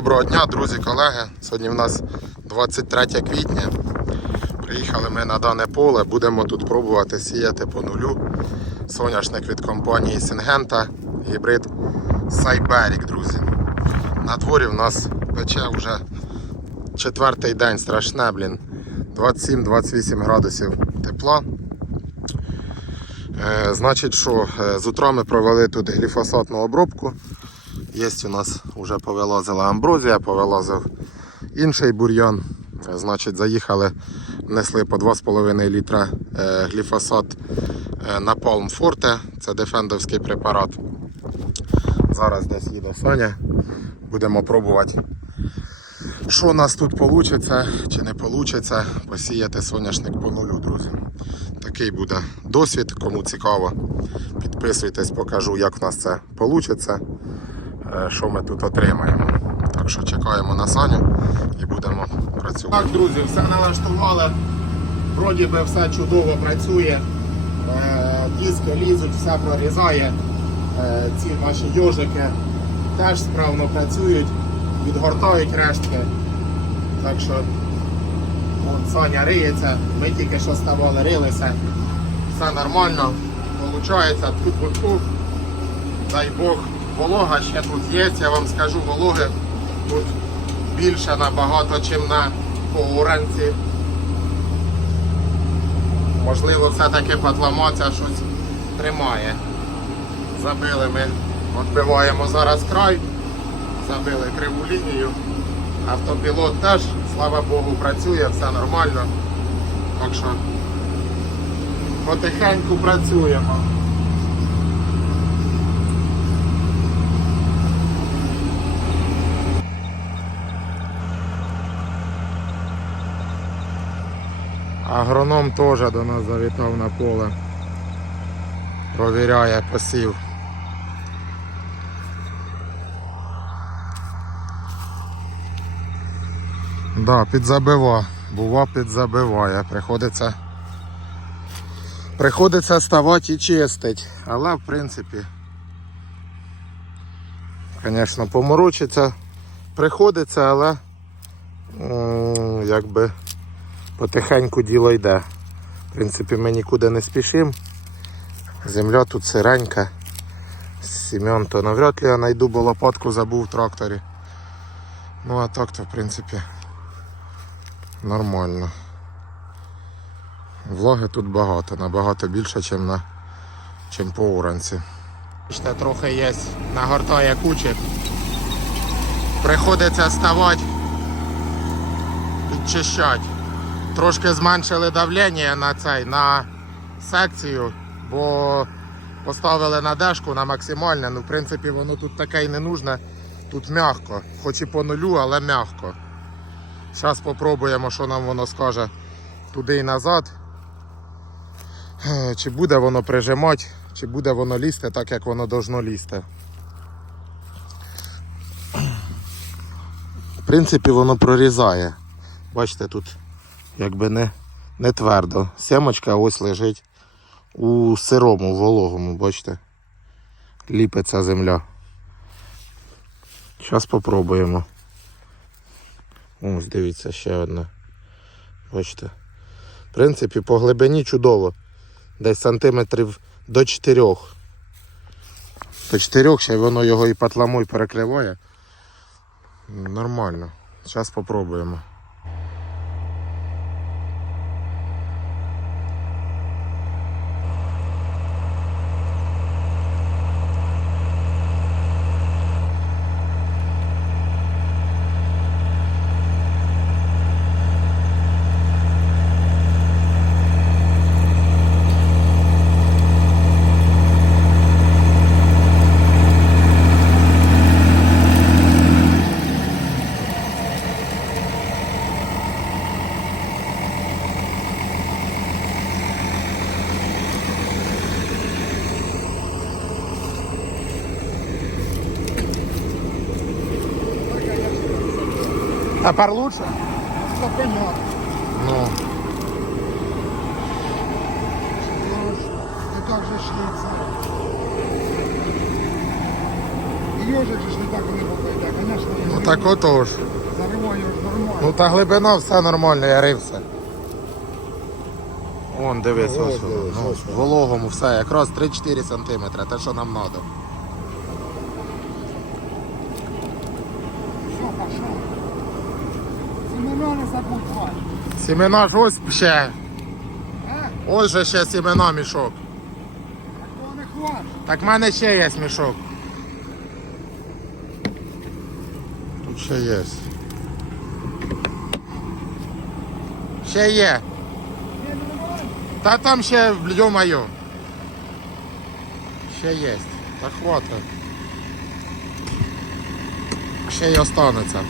доброго дня, друзі, колеги. Сьогодні в нас 23 квітня. Приїхали ми на дане поле. Будемо тут пробувати сіяти по нулю. Соняшник від компанії Сингента, гібрид Сайберік, друзі. На дворі в нас пече вже четвертий день, страшне, блін. 27-28 градусів тепла. Е, значить, що е, з утра ми провели тут гліфосатну обробку. Є у нас вже повилазила амброзія, повилазив інший бур'ян. Значить, заїхали, внесли по 2,5 літра е, гліфосат е, на Palm Forte, це дефендовський препарат. Зараз десь їде Соня. Будемо пробувати, що у нас тут вийде чи не вийде посіяти соняшник по нулю, друзі. Такий буде досвід, кому цікаво. Підписуйтесь, покажу, як в нас це вийде, що ми тут отримаємо. Так що чекаємо на Саню і будемо працювати. Так, друзі, все налаштували. Вроді би все чудово працює. Е, Диски лізуть, все прорізає. Е, Ці наші йожики теж справно працюють, відгортають рештки. Так що Вон Саня риється, ми тільки що ставали, рилися. Все нормально. Получається, тут тут, дай Бог, волога ще тут є, я вам скажу, вологи тут більше набагато, ніж на поуранці. Можливо, все-таки патламоця щось тримає. Забили ми, відбиваємо зараз край, забили криву лінію. Автопілот теж, слава Богу, працює, все нормально. Так що потихеньку працюємо. Агроном теж до нас завітав на поле. Провіряє посів. Да, підзабива. Бува підзабиває. Приходиться. Приходиться ставати і чистить. Але в принципі. Звісно, поморочиться. Приходиться, але якби потихеньку діло йде. В принципі, ми нікуди не спішимо. Земля тут сиренька. Сім'ян то навряд ли я знайду, бо лопатку забув в тракторі. Ну а так то в принципі нормально. Влаги тут багато, набагато більше, ніж на чим по уранці. Бачите, трохи є, нагортає кучі. Приходиться ставати, підчищати. Трошки зменшили давлення на цей, на секцію, бо поставили на дешку на максимальне. Ну, в принципі, воно тут таке й не нужне. Тут м'яко, хоч і по нулю, але м'яко. Зараз спробуємо, що нам воно скаже туди і назад. Е, Чи буде воно прижимати, чи буде воно лізти так, як воно должно лізти. В принципі, воно прорізає. Бачите, тут якби не, не твердо. Семочка ось лежить у сирому, вологому, бачите. Ліпиться земля. Зараз спробуємо. Ось, дивіться, ще одна. Бачите. В принципі, по глибині чудово. Десь сантиметрів до 4. До 4 ще воно його і патламой перекриває. Нормально. Зараз спробуємо. Тепер лучше? Це понятно. Ну. Ну, І так же шли це. ежик же ж не так глибоко йде, звісно, Ну так отож. зариваю ж нормально. Ну та глибина все нормально, я рився. Вон, дивись, Ось, ось, дивись, ну, ось. вологому все, якраз 3-4 см, те, що нам треба. Сімена ж ось ще. А? Ось же ще сімена мішок. Так в мене ще є мішок. Тут ще є. Ще є. Та там ще, ё-моё. Ще є. Та хватить. Ще й останеться.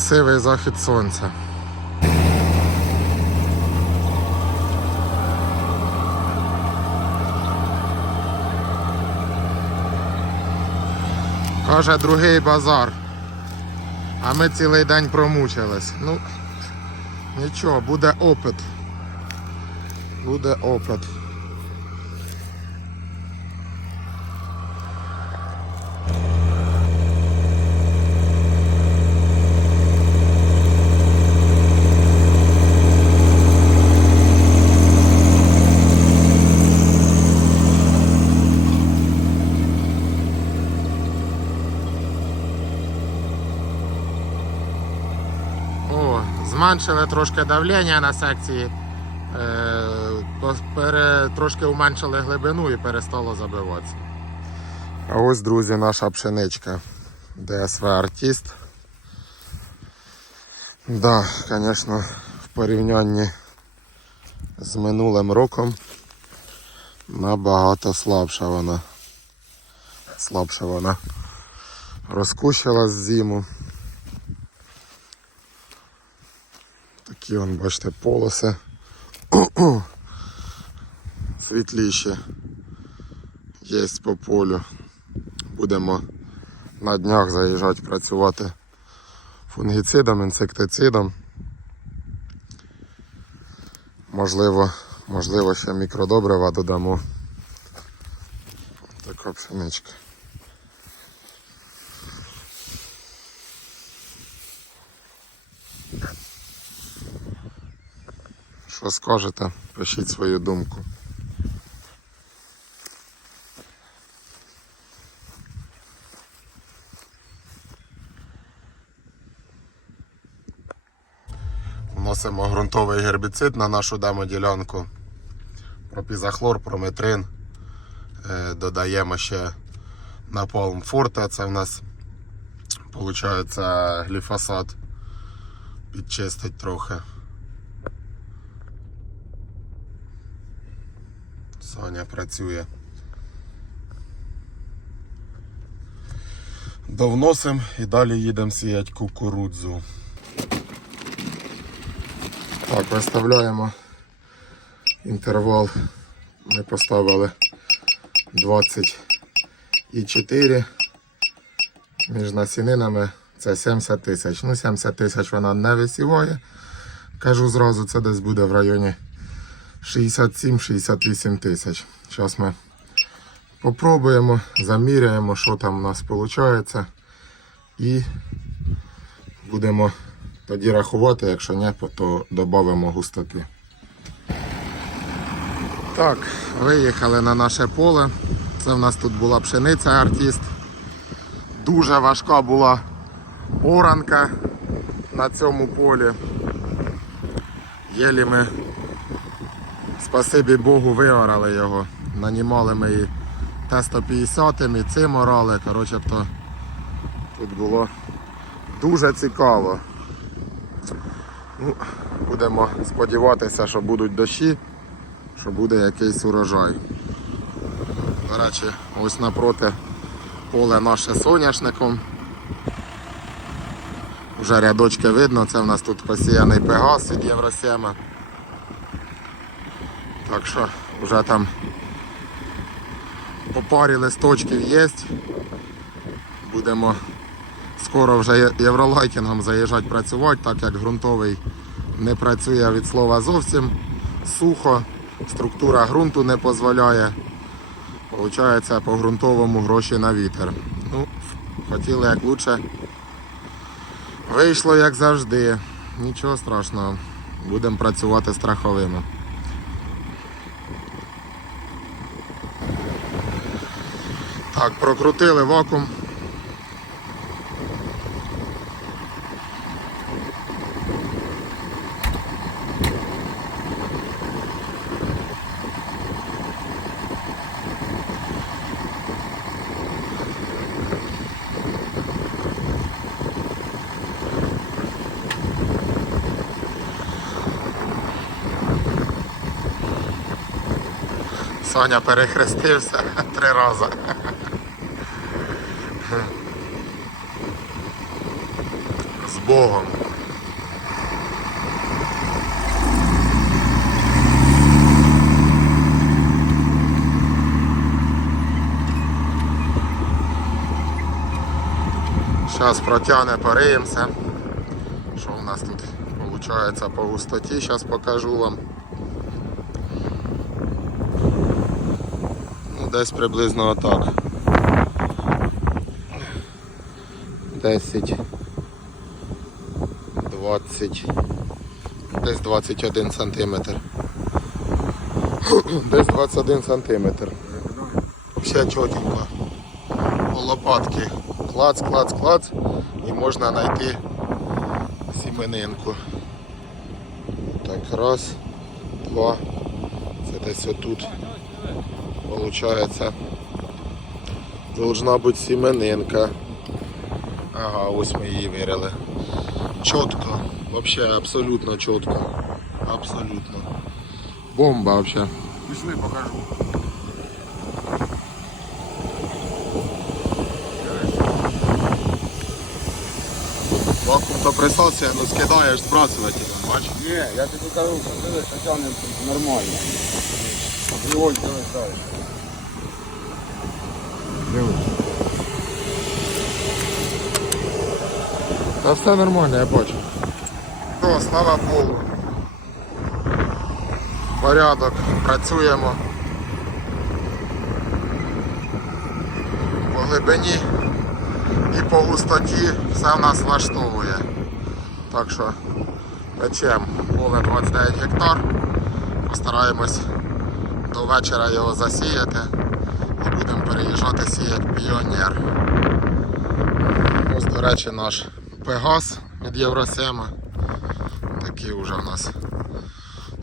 Красивий захід сонця. Каже, другий базар. А ми цілий день промучились. Ну, нічого, буде опит. Буде опит. О, зменшили трошки давлення на секції. Е, трошки уменшили глибину і перестало забиватися. А ось, друзі, наша пшеничка. ДСВ Артіст. Да, звісно, в порівнянні з минулим роком набагато слабша вона. Слабша вона розкущилась зиму. Такі вон, бачите, полоси. Світліші. Є по полю. Будемо на днях заїжджати працювати фунгіцидом, інсектицидом. Можливо, можливо, ще мікродобрива додамо. Така пшеничка. Що скажете? Пишіть свою думку. Вносимо ґрунтовий гербіцид на нашу демоділянку. Пропізахлор, прометрин. Е, Додаємо ще напалм форте. Це в нас виходить гліфосат. Підчистить трохи. Соня працює. Довносим і далі їдемо сіяти кукурудзу. Так, виставляємо інтервал. Ми поставили 24 між насінинами це 70 тисяч. Ну, 70 тисяч вона не висіває. Кажу зразу, це десь буде в районі 67-68 тисяч. Зараз ми попробуємо, заміряємо, що там у нас виходить. І будемо тоді рахувати, якщо ні, то додамо густоти. Так, виїхали на наше поле. Це в нас тут була пшениця артист. Дуже важка була оранка на цьому полі. Єлі ми Спасибі Богу, виорали його. Нанімали ми і Т-150 і цим орали. Коротше, то тут було дуже цікаво. Ну, будемо сподіватися, що будуть дощі, що буде якийсь урожай. До речі, ось напроти поле наше соняшником. Вже рядочки видно, це в нас тут посіяний пегас від Євросема. Так що вже там по парі листочків є. Будемо скоро вже євролайкінгом заїжджати працювати, так як ґрунтовий не працює від слова зовсім сухо, структура ґрунту не дозволяє. Получається по ґрунтовому гроші на вітер. Ну, хотіли як лучше. Вийшло як завжди. Нічого страшного. Будемо працювати страховими. Так, прокрутили вакуум. Саня перехрестився три рази. З Богом. Зараз протягне, пориємося. Що у нас тут виходить по густоті, зараз покажу вам. Ну, десь приблизно отак. 10, 20, десь 21 сантиметр. Десь 21 сантиметр. Взагалі чотенько. По лопатки. Клац, клац, клац. І можна знайти сіменинку. Так, раз, два. Це десь отут. Получається. Должна бути сіменинка. Ага, ось ми її вирили. Чітко. Взагалі абсолютно чітко. Абсолютно. Бомба взагалі. Пішли, покажу. Вакуум то присався, ну скидаєш збрасувати там, бачиш? Ні, я тобі кажу, що це що тягне нормально. І ось дивись Та все нормально, я бачу. О, слава Богу. Порядок, працюємо. По глибині і по густоті все в нас влаштовує. Так що печемо поле 29 гектар. Постараємось до вечора його засіяти і будемо переїжджати сіяти піонер. Ось, до речі, наш Пегас від Євросема. Такі вже в нас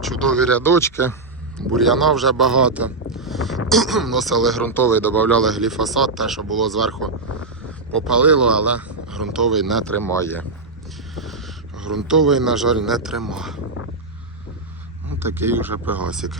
чудові рядочки, бур'яна вже багато. Носили ґрунтовий, додавали гліфосат, те, що було зверху попалило, але ґрунтовий не тримає. Ґрунтовий, на жаль, не тримає. Ну, такий вже пегасик.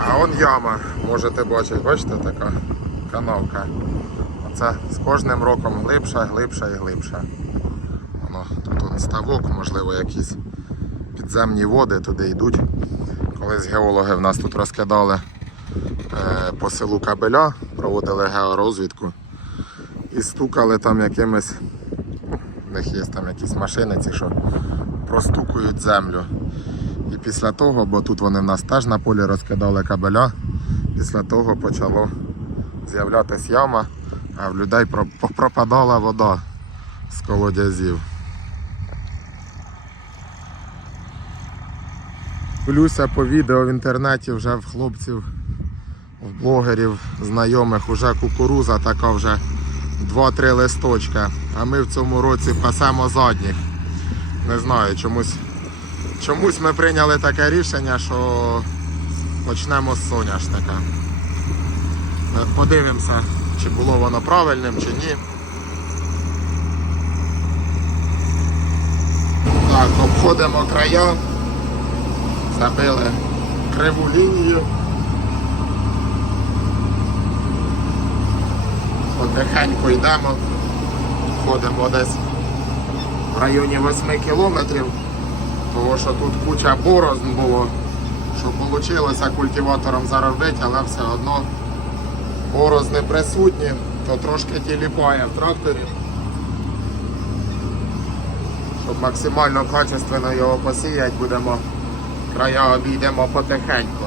А он яма, можете бачити, бачите, така канавка. Оце з кожним роком глибша, глибша і глибша. Воно, тут он ставок, можливо, якісь підземні води туди йдуть. Колись геологи в нас тут розкидали е, по селу кабеля, проводили георозвідку і стукали там якимись. В них є там якісь машини, що простукують землю. І після того, бо тут вони в нас теж на полі розкидали кабеля, після того почало з'являтися яма, а в людей пропадала вода з колодязів. Дивлюся по відео в інтернеті вже в хлопців, в блогерів, знайомих, вже кукуруза така вже 2-3 листочка. А ми в цьому році пасемо задніх. Не знаю, чомусь, чомусь ми прийняли таке рішення, що почнемо з соняшника. Е, Подивимося, чи було воно правильним, чи ні. Так, обходимо края, забили криву лінію. Потихеньку йдемо, ходимо десь в районі 8 кілометрів, тому що тут куча борозн було, що вийшло культиватором заробити, але все одно борозни присутні, то трошки тіліпає в тракторі. Щоб максимально качественно його посіяти, будемо края обійдемо потихеньку.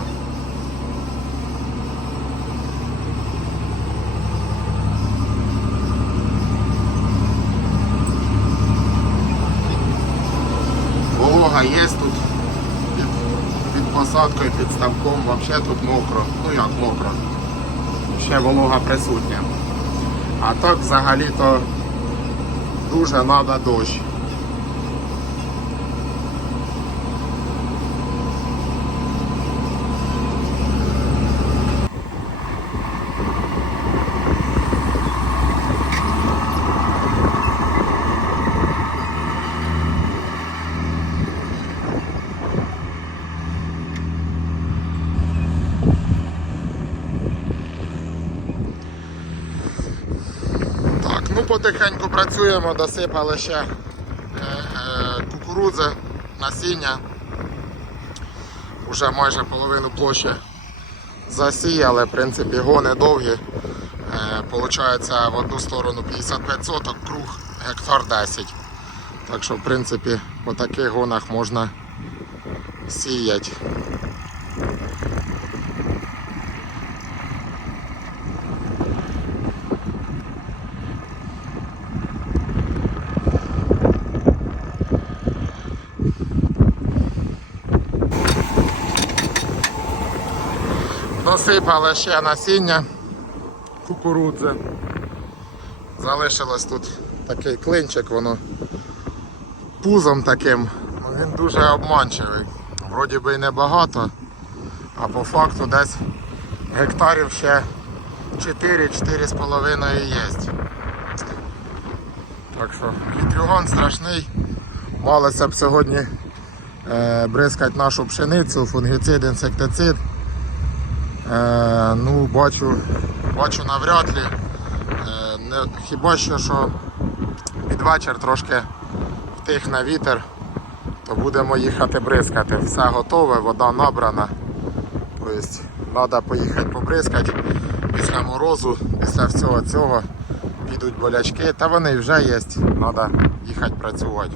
Волога є під посадкою, під ставком, взагалі тут мокро. Ну як мокро. Ще волога присутня. А так взагалі-то дуже треба дощ. Так, ну потихеньку працюємо, досипали ще е, е, кукурудзи, насіння. Уже майже половину площі засіяли, в принципі, гони довгі. Е, Получається в одну сторону 55 соток, круг гектар 10. Так що, в принципі, по таких гонах можна сіяти. Досипали ще насіння кукурудзи. Залишилось тут такий клинчик, воно пузом таким. Ну, Він дуже обманчивий. Вроді би і небагато, а по факту десь гектарів ще 4-4,5 є. Так що вітрюгон страшний. Малося б сьогодні е, бризкати нашу пшеницю, фунгіцид, інсектицид. Е, ну, бачу, бачу навряд ли. Е, не, хіба що, що під вечір трошки втихне вітер, то будемо їхати бризкати. Все готове, вода набрана. Тобто треба поїхати побризкати після морозу, після всього цього підуть болячки, та вони вже є, треба їхати працювати.